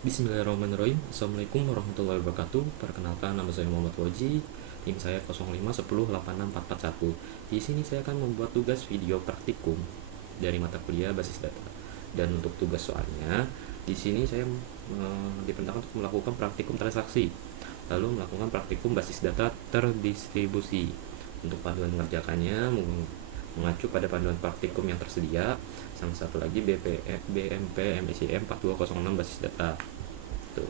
Bismillahirrahmanirrahim. Assalamualaikum warahmatullahi wabarakatuh. Perkenalkan, nama saya Muhammad Waji. Tim saya 0510864441. Di sini saya akan membuat tugas video praktikum dari mata kuliah basis data. Dan untuk tugas soalnya, di sini saya diperintahkan untuk melakukan praktikum transaksi, lalu melakukan praktikum basis data terdistribusi. Untuk panduan mengerjakannya mengacu pada panduan praktikum yang tersedia. Yang satu lagi BMP MICM 4206 basis data. Tuh.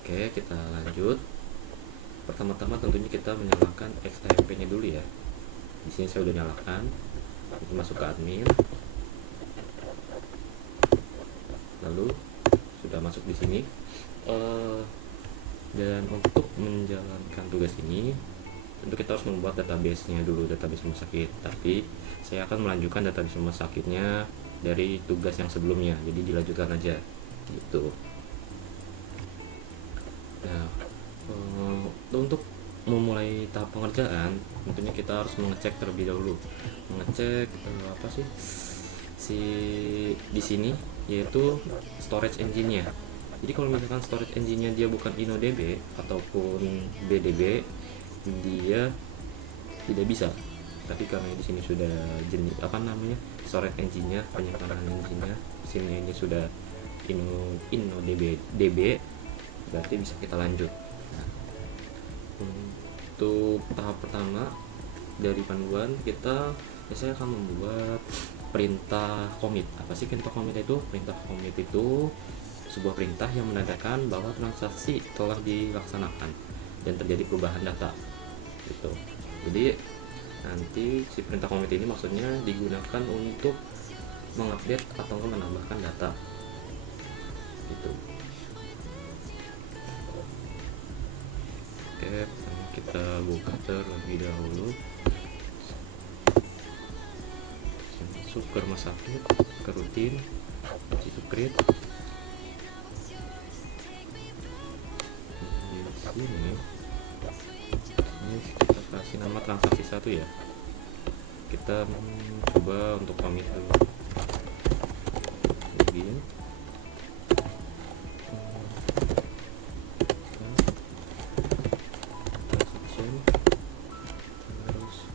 Oke, kita lanjut. Pertama-tama tentunya kita menyalakan XAMPP-nya dulu ya. Di sini saya udah nyalakan. Kita masuk ke admin. Lalu sudah masuk di sini. Dan untuk menjalankan tugas ini, tentu kita harus membuat database-nya dulu, database rumah sakit. Tapi saya akan melanjutkan database rumah sakitnya dari tugas yang sebelumnya, jadi dilanjutkan aja gitu. Nah, untuk memulai tahap pengerjaan, tentunya kita harus mengecek terlebih dahulu, mengecek apa sih si di sini, yaitu storage engine-nya. Jadi kalau misalkan storage engine-nya dia bukan InnoDB ataupun BDB, dia tidak bisa. Tapi karena di sini sudah jenis storage engine-nya, penyimpanan engine-nya di sini ini sudah InnoDB, berarti bisa kita lanjut. Nah, untuk tahap pertama dari panduan, kita biasanya akan membuat perintah commit. Apa sih perintah commit itu? Perintah commit itu sebuah perintah yang menandakan bahwa transaksi telah dilaksanakan dan terjadi perubahan data gitu. Jadi nanti si perintah commit ini maksudnya digunakan untuk mengupdate atau menambahkan data gitu. Oke, kita buka terlebih dahulu. Masuk ke rumah sakit, ke rutin, situ create. Di sini kita kasih nama transaksi 1 ya. Kita coba untuk commit dulu. Begini. Transaction terus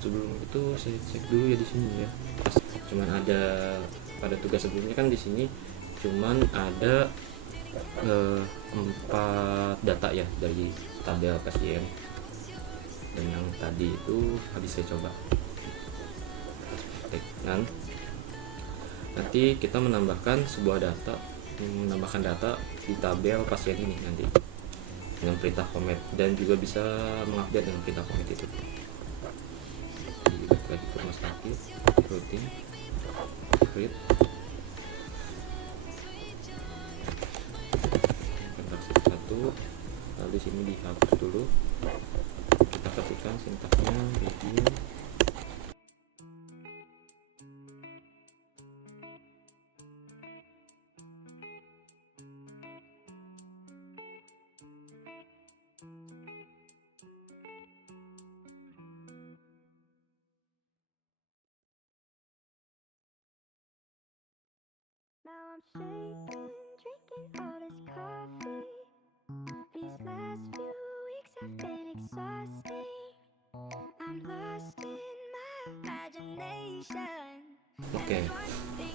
sebelum itu saya cek dulu ya di sini ya. Cuman ada pada tugas sebelumnya kan di sini cuman ada 4 data ya dari tabel pasien, dan yang tadi itu habis saya coba. Dan nanti kita menambahkan data di tabel pasien ini nanti dengan perintah commit, dan juga bisa mengupdate dengan perintah commit itu. Lagi ke rumah sakit, rutin, create, transaksi 1, lalu di sini dihapus dulu. Kita ketikkan sintaksnya begini. Now I'm shaking, drinking all this coffee. These last few weeks have been exhausting. I'm lost in my imagination. Oke,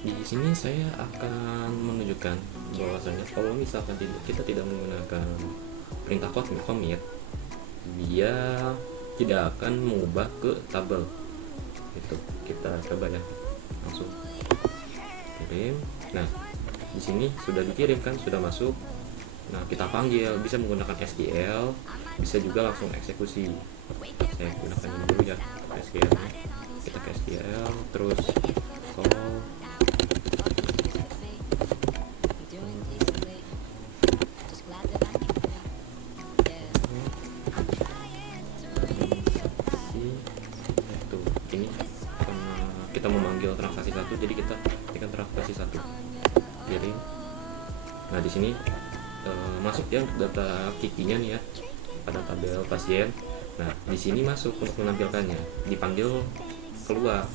di sini saya akan menunjukkan bahwasanya kalau misalkan kita tidak menggunakan perintah commit, dia tidak akan mengubah ke tabel. Itu kita coba ya, langsung kirim. Nah, di sini sudah dikirim kan, sudah masuk. Nah, kita panggil, bisa menggunakan SQL, bisa juga langsung eksekusi. Saya gunakan ini dulu ya, SQL. Kita ke SQL, terus call. jadi kita ketikkan transaksi 1 kirim. Nah di sini masuk ya data kikinya nih ya pada tabel pasien. Nah di sini masuk untuk menampilkannya, dipanggil keluar,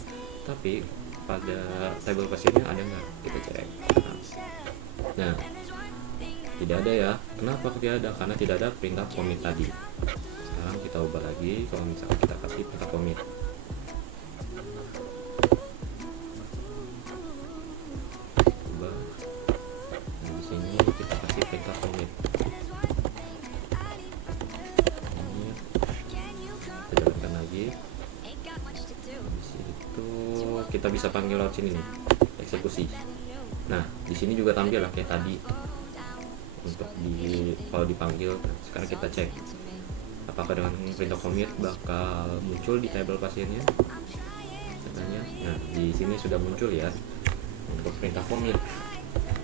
tapi pada tabel pasiennya ada nggak, kita cek. Nah tidak ada ya. Kenapa tidak ada? Karena tidak ada perintah commit tadi. Sekarang kita ubah lagi, kalau misalkan kita kasih perintah commit. Ubah. Nah, di sini kita kasih perintah commit. Ini kita jalankan lagi. Di situ kita bisa panggil lewat sini nih, eksekusi. Nah, di sini juga tampil lah kayak tadi untuk kalau dipanggil. Sekarang kita cek apakah dengan perintah commit bakal muncul di tabel pasiennya katanya. Nah di sini sudah muncul ya untuk perintah commit.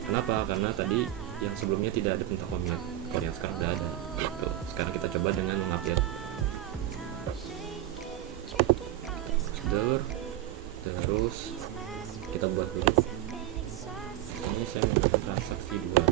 Kenapa? Karena tadi yang sebelumnya tidak ada perintah commit, kalau yang sekarang udah ada gitu. Sekarang kita coba dengan mengupdate prosedur, terus kita buat dulu. Ini saya menggunakan transaksi 2.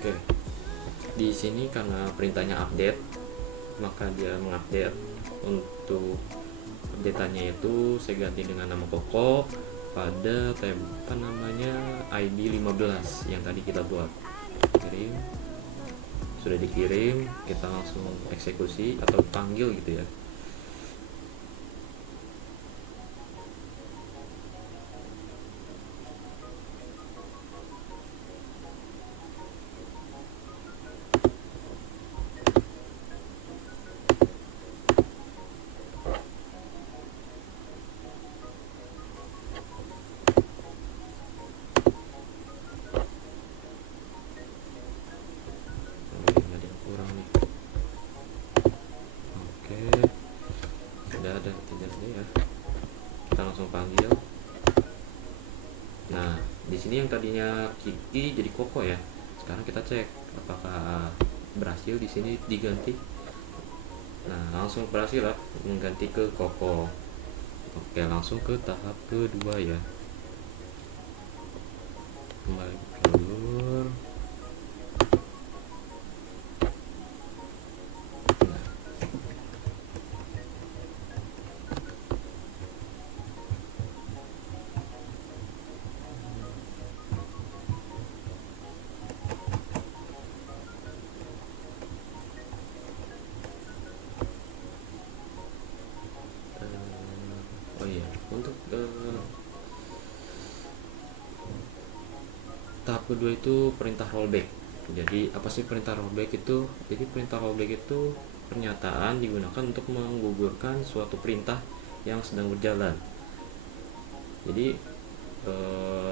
Oke, di sini karena perintahnya update, maka dia mengupdate. Untuk update-nya itu saya ganti dengan nama Koko pada tab ID 15 yang tadi kita buat. Kirim, sudah dikirim, kita langsung eksekusi atau panggil gitu ya. Ya, kita langsung panggil. Nah di sini yang tadinya Kiki jadi Koko ya. Sekarang kita cek apakah berhasil di sini diganti. Nah langsung berhasil lah mengganti ke Koko. Oke, langsung ke tahap kedua ya. Kembali ke alur. Oh iya, untuk tahap kedua itu perintah rollback. Jadi apa sih perintah rollback itu? Jadi perintah rollback itu pernyataan digunakan untuk menggugurkan suatu perintah yang sedang berjalan. Jadi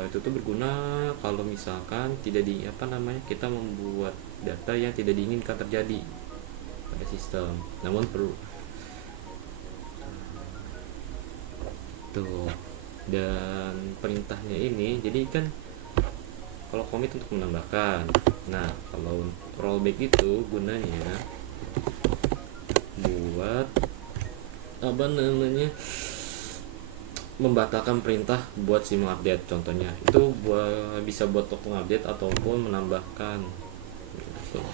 itu tuh berguna kalau misalkan tidak kita membuat data yang tidak diinginkan terjadi pada sistem. Namun perlu tuh, dan perintahnya ini jadi kan kalau commit untuk menambahkan. Nah kalau rollback itu gunanya buat membatalkan perintah buat si mengupdate. Contohnya itu bisa buat untuk mengupdate ataupun menambahkan gitu.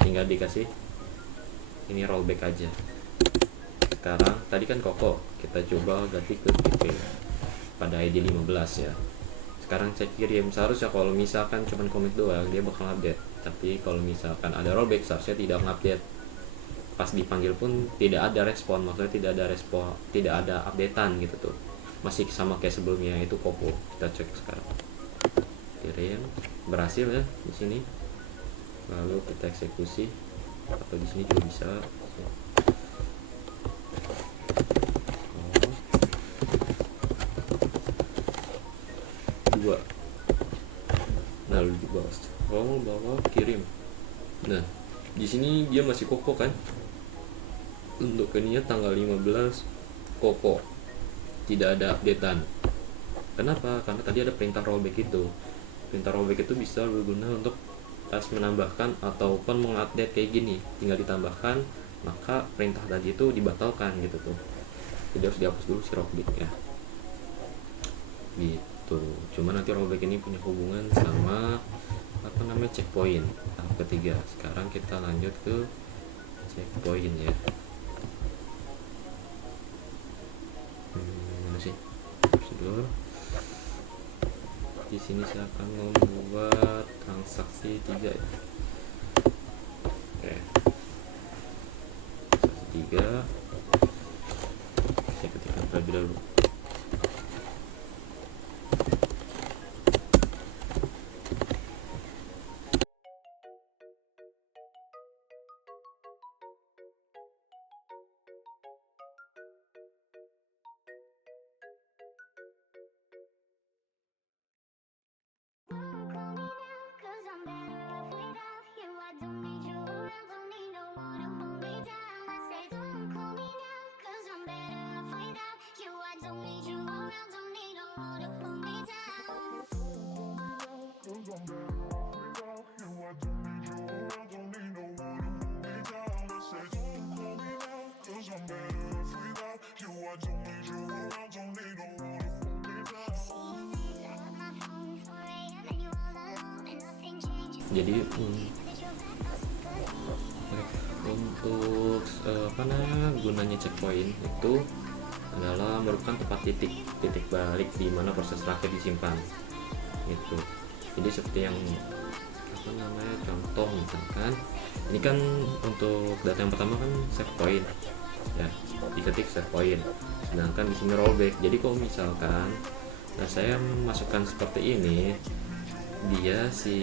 Tinggal dikasih ini rollback aja. Sekarang tadi kan Koko, kita coba ganti ke TP pada ID 15 ya. Sekarang saya kirim, seharusnya kalau misalkan cuma komit doang dia bakal update, tapi kalau misalkan ada rollback seharusnya tidak update. Pas dipanggil pun tidak ada respon, maksudnya tidak ada updatean gitu tuh, masih sama kayak sebelumnya itu Koko. Kita cek sekarang, kirim, berhasil ya di sini. Lalu kita eksekusi, atau di sini juga bisa. Lalu di bawah scroll bawah kirim. Nah Di sini dia masih kokoh kan. Untuk ininya tanggal 15 kokoh, tidak ada updatean. Kenapa? Karena tadi ada perintah rollback itu. Perintah rollback itu bisa berguna untuk pas menambahkan ataupun mengupdate kayak gini, tinggal ditambahkan, maka perintah tadi itu dibatalkan gitu tuh. Jadi harus dihapus dulu si rollback ya. Gitu. Cuma nanti rollback ini punya hubungan sama apa namanya checkpoint tahap ketiga. Sekarang kita lanjut ke checkpoint ya. Mana sih prosedur? Di sini saya akan membuat transaksi 3 ya. Oke. Transaksi 3. Saya ketikkan terlebih dahulu. Jadi untuk gunanya checkpoint itu adalah merupakan tempat titik balik di mana proses terakhir disimpan itu. Jadi seperti yang contoh misalkan ini kan untuk data yang pertama kan save point ya, diketik save point, sedangkan di sini rollback. Jadi kalau misalkan saya masukkan seperti ini, dia si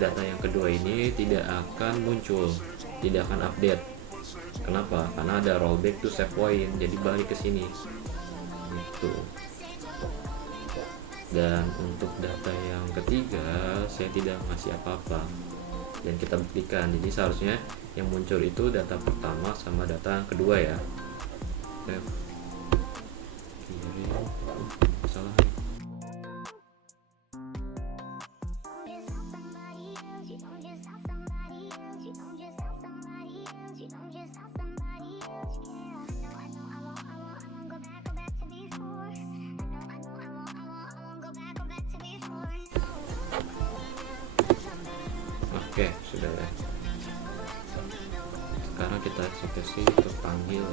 data yang kedua ini tidak akan muncul, tidak akan update. Kenapa? Karena ada rollback to save point, jadi balik ke sini gitu. Dan untuk data yang ketiga saya tidak ngasih apa-apa dan kita buktikan. Jadi seharusnya yang muncul itu data pertama sama data yang kedua ya. Kirim salah nih. Oke, sudah ya. Sekarang kita eksekusi terpanggil.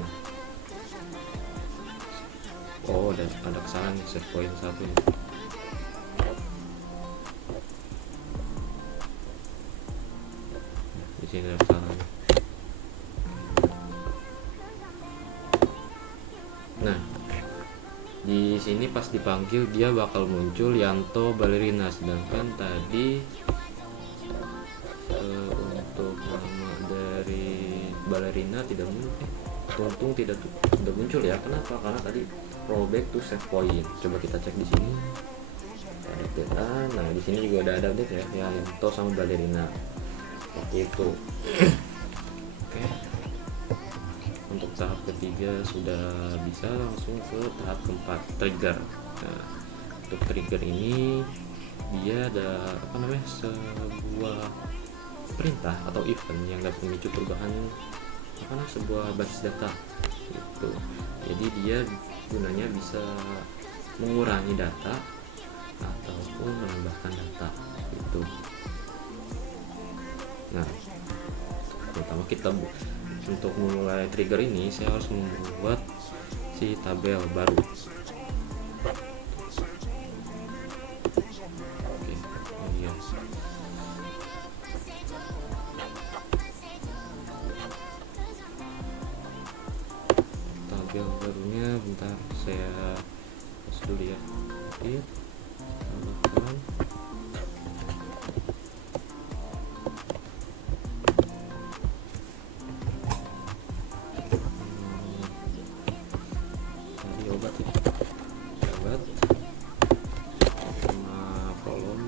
Oh, ada kesalahan nih, save point 1 ya. Di sini ada kesalahan. Nah, di sini pas dipanggil dia bakal muncul Yanto Ballerina, sedangkan tadi untuk nama dari ballerina tidak muncul. tidak muncul ya. Kenapa? Karena tadi rollback to save point. Coba kita cek di sini. Ada data. Nah, di sini juga ada update ya, Yanto sama ballerina. Seperti itu. Oke. Untuk tahap ketiga sudah bisa, langsung ke tahap keempat, trigger. Nah, untuk trigger ini dia ada sebuah perintah atau event yang dapat memicu perubahan sebuah basis data gitu. Jadi dia gunanya bisa mengurangi data ataupun menambahkan data gitu. Nah, pertama kita untuk memulai trigger ini saya harus membuat si tabel baru. Oke, iya. Tabel barunya bentar saya hapus dulu ya. Oke, tambahkan. Tadi obat ya, obat sama kolom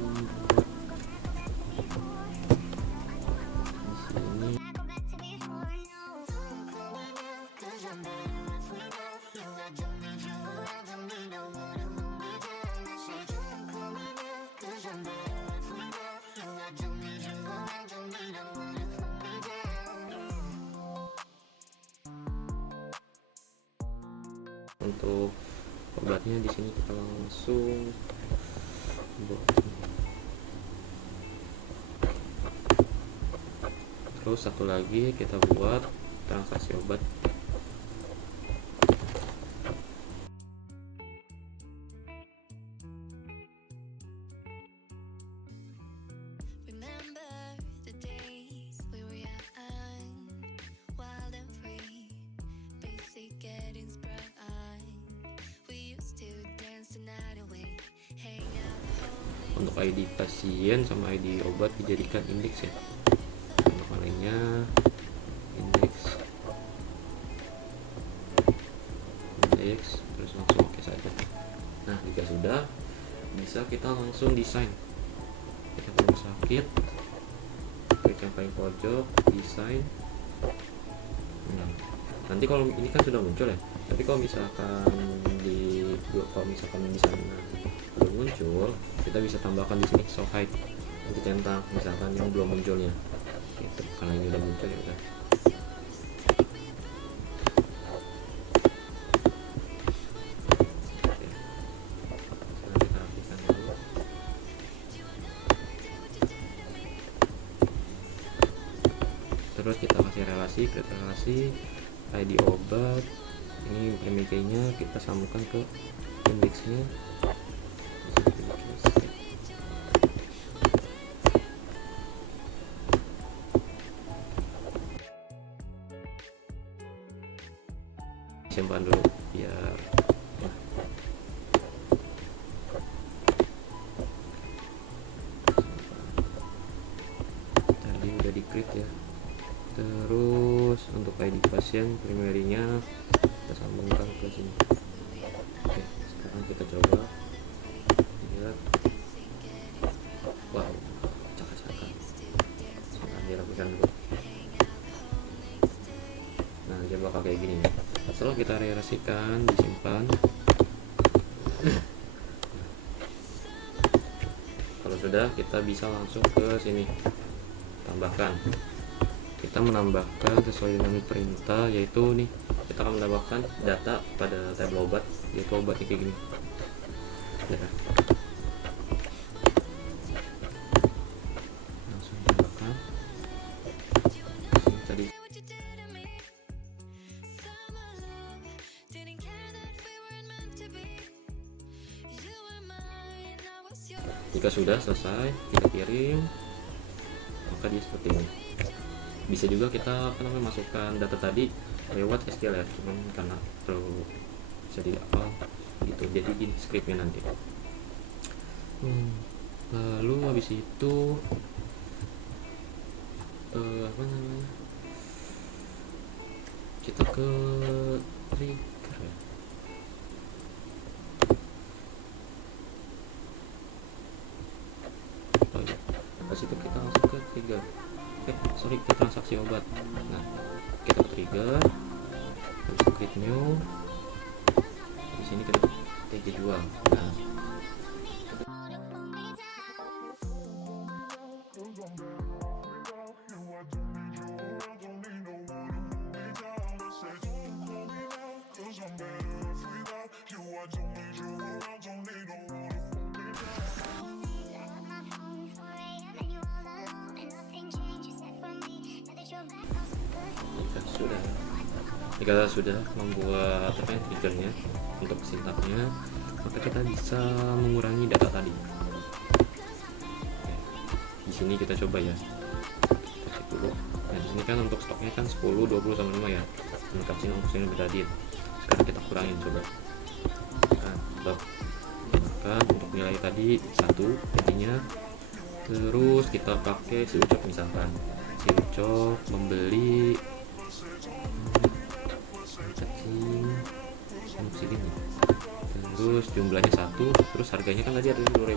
di sini. untuk obatnya di sini kita langsung terus satu lagi kita buat transaksi obat. Remember the days we were young, wild and free, basic getting sprung on. We used to dance the night away, hang out the whole Untuk ID pasien sama ID obat dijadikan indeks ya. Untuk lainnya indeks terus langsung oke saja. Nah jika sudah, bisa kita langsung desain. Kita ke rumah sakit, klik yang paling pojok, desain. Nah, nanti kalau ini kan sudah muncul ya, tapi kalau misalkan di sana belum muncul, kita bisa tambahkan di sini show hide untuk centang misalkan yang belum munculnya gitu. Karena ini udah muncul ya udah. Oke. Sekarang kita rapikan dulu. Terus kita kasih relasi, create relasi, ID obat, ini PMK-nya kita sambungkan ke indeksnya. Simpan dulu biar tadi udah di create ya. Terus untuk ID pasien primary-nya kita sambungkan ke sini. Oke, sekarang kita coba lihat. Wow, cakak-cakak. Sekarang dirapikan dulu. Nah, dia bakal kayak gini ya. Setelah kita relasikan, disimpan. Kalau sudah, kita bisa langsung ke sini. Tambahkan. Kita menambahkan sesuai dengan perintah, yaitu nih kita akan menambahkan data pada tabel obat, yaitu obatnya kayak gini ya. Langsung tambahkan sini tadi. Jika sudah selesai, kita kirim, maka dia seperti ini. Bisa juga kita masukkan data tadi lewat SQL ya, cuman karena perlu bisa dihafal gitu, jadi gini scriptnya nanti. Lalu habis itu apa namanya, kita ke trigger ya. Oh iya, habis itu kita langsung ke trigger. Ke transaksi obat. Nah, kita ke trigger, terus create new. Di sini kita TG jual. Nah, jika sudah membuat triggernya untuk sintaknya, maka kita bisa mengurangi data tadi. Di sini kita coba ya, kita cek dulu. Nah di sini kan untuk stoknya kan 10, 20 sama 5 ya, mengkaji ongkosnya berdadit. Sekarang kita kurangin coba. Maka untuk nilai tadi 1 jadinya. Terus kita pakai si Ucok misalkan, si Ucok membeli segini, terus jumlahnya 1, terus harganya kan tadi ada 10.000.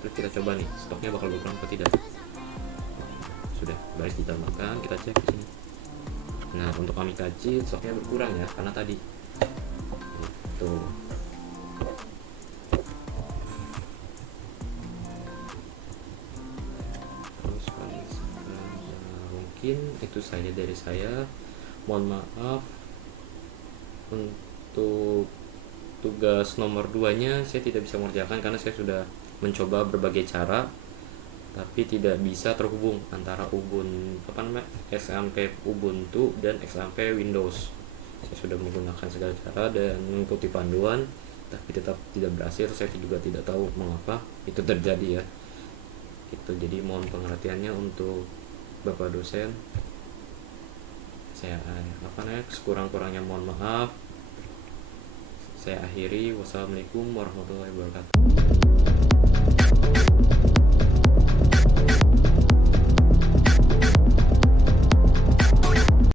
Terus kita coba nih stoknya bakal berkurang atau tidak. Sudah baris ditambahkan, kita cek di sini. Nah untuk Amikachi stoknya berkurang ya, karena tadi itu. Terus mungkin itu saja dari saya. Mohon maaf untuk tugas nomor 2-nya saya tidak bisa mengerjakan karena saya sudah mencoba berbagai cara tapi tidak bisa terhubung antara XAMPP Ubuntu dan XAMPP Windows. Saya sudah menggunakan segala cara dan mengikuti panduan tapi tetap tidak berhasil. Saya juga tidak tahu mengapa itu terjadi ya. Gitu. Jadi mohon pengertiannya untuk Bapak dosen. Saya sekurang-kurangnya mohon maaf. Saya akhiri. Wassalamualaikum warahmatullahi wabarakatuh.